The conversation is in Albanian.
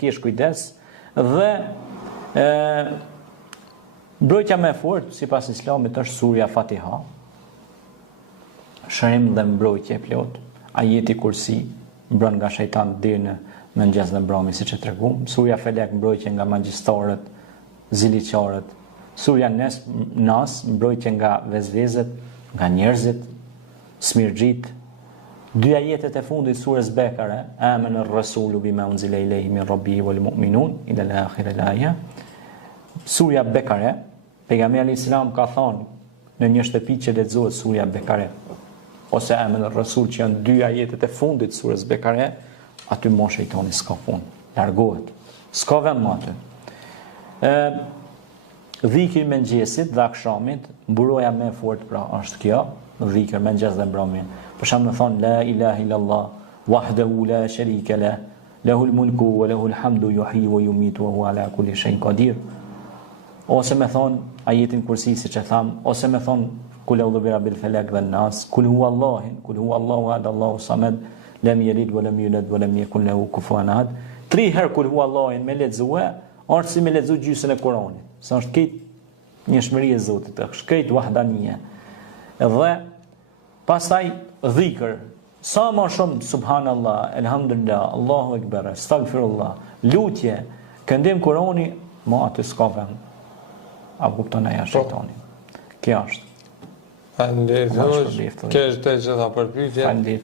kesh kujdes dhe mbrojtja më e fortë sipas Islamit është surja Fatiha. Shërim dhe mbrojtje plot. Ajeti Kursi mbron nga shejtan deri në mëngjes dhe mbrëmje siç e treguam. Surja Felek mbrojtje nga magjistorët, ziliqarët. Surja Nas mbrojtje nga vezvezet, nga njerëzit, smirxhit. Dy ajetet e fundit surës Bekare, amana ar-rasulu bima unzila ilayhi min rabbihi wal mu'minun ila al-akhir al-aya. Surja Bekare, pejgamberi Islam ka thonë në një shtëpi që lexohet surja Bekare, ose amana ar-rasul që janë dy ajetet e fundit surës Bekare, aty mon shejtani s'ka punë, largohet. S'ka vend më aty. Dhikri mëngjesit dhe akşamit, mburoja më e fortë pra është kjo, dhikr mëngjes dhe mbrëmje. Për shembull thonë la ilaha illallah wahdahu la sharika lah, lahul mulku wa lahul hamdu yuhyi wa yumitu wa huwa ala kulli shay'in qadir. Ose me thonë ajetin Kursi siç e tham, ose me thonë kul a'udhu birabbil falaq wan nas, kul huwa Allahu ahad Allahu samad, lam yalid wa lam yulad wa lam yakul lahu kufuwan ahad. 3 herë kul huwa Allahu me lexue, është si me lexu gjysmën e Kuranit. Sa është këtë njëshmëri e Zotit, është këtë wahdania. Dhe pastaj dhikr, sa më shumë subhanallah, elhamdulillah, Allahu ekber, astaghfirullah, lutje, këndim Kurani, ma aty s'ka vend. A kupton ajo shejtani. Kjo është. Faleminderit. Kjo është e gjitha përpyetja.